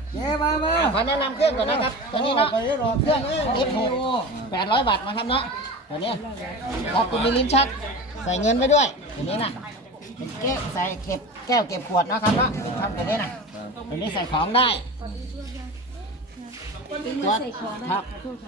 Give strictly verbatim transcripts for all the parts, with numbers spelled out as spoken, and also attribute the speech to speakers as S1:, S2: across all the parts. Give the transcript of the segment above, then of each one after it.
S1: เย้มามา
S2: ขอแนะนำเครื่องก่อนนะครับตัวนี้เนาะเครื่อง เอฟ หก แปดร้อยวัตต์นะครับเนาะตัวนี้ครับคุณมีลิ้นชักใส่เงินไว้ด้วยตัวนี้นะเป็นแก้วใส่เก็บแก้วเก็บขวดนะครับเนาะเป็นทำตัวนี้นะตัวนี้ใส่ของได้ตัวครับ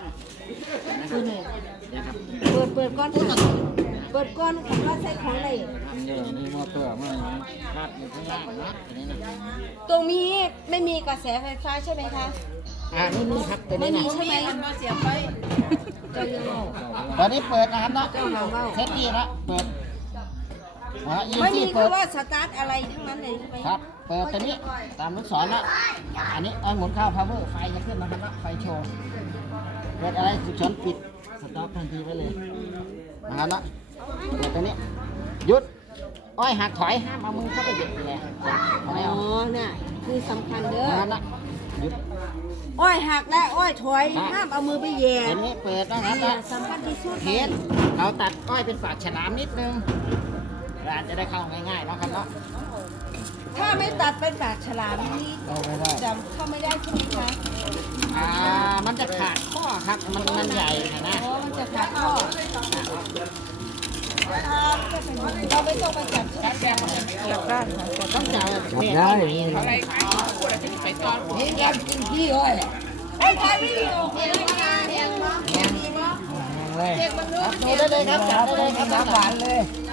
S3: เปิดเปิดก้อนเปิดก้อนของเราใส่ของอะไร
S2: นี่นี่มอเตอร์มันคาดอยู่ข้างล่างนะตัวนี้นะ
S3: ตรงนี้ไม่มีกระแสไฟฟ้าใช่ไหมคะ
S2: อ่านี่นี่ครับตัว
S3: ไม่
S2: นี้
S3: มี
S2: นะ
S3: ใช่ไหมเสียไฟเจ้ายังเอา
S2: ตอนนี้เปิดนะครับเนาะ
S3: เจ้าหางว่า
S2: เซตตี้แล้วเปิดนะอี
S3: ไม่มี
S2: ซี่เปิด
S3: คำว่าสตาร์ทอะไรทั้งนั้นเลยใช่ไหม
S2: ครับเปิดตัวนี้ตามลูกศรนะอันนี้เอาหมุนเข้า power ไฟจะขึ้นมาครับนะไฟโชว์เปิดอะไรฉุกเฉินปิดสต็อปทันทีไว้เลยนะครับนะเปิดตัวนี้หยุดอ้อยหักถอยห้ามเอามือเข้าไปเด็ดเลยเอา
S3: อ๋
S2: แล้ว
S3: อน่ะคือสำคัญเด้อ
S2: นะครับนะหยุด
S3: อ้อยหักและอ้อยถอยห้ามเอามือไปแย่
S2: ตัวนี้เปิดนะครับ
S3: เนี่ย
S2: นะ
S3: สำคัญที่สุด
S2: เทสเราตัดอ้อยเป็นปากฉลามนิดนึงร้านจะได้เข้าง่ายๆเนาะครับเนาะ
S3: ถ้าไม่ตัดเป็นปากฉลามนี่
S2: เข้าไม่ได้
S3: จะเข้าไม่ได้ใช่ไหมคะ
S2: อ่ามันจะขาดข้อครับมันมันใหญ่นะนะ
S3: อ๋อมันจะขาดข้อเราไม่ต้องไปจับใช่ไหมจับได้ค่ะ
S2: ต้องจ่าย
S1: ได้
S3: นี่แกกินขี้อ้อยไอ้ถ่ายวิดีโอเห็นไหมคะเห็นไหมเห็นไหม
S1: เลย
S3: เด็กมันรู้
S2: ดูได้เลยครับจับได้เลยครับ
S1: น้ำหวานเลย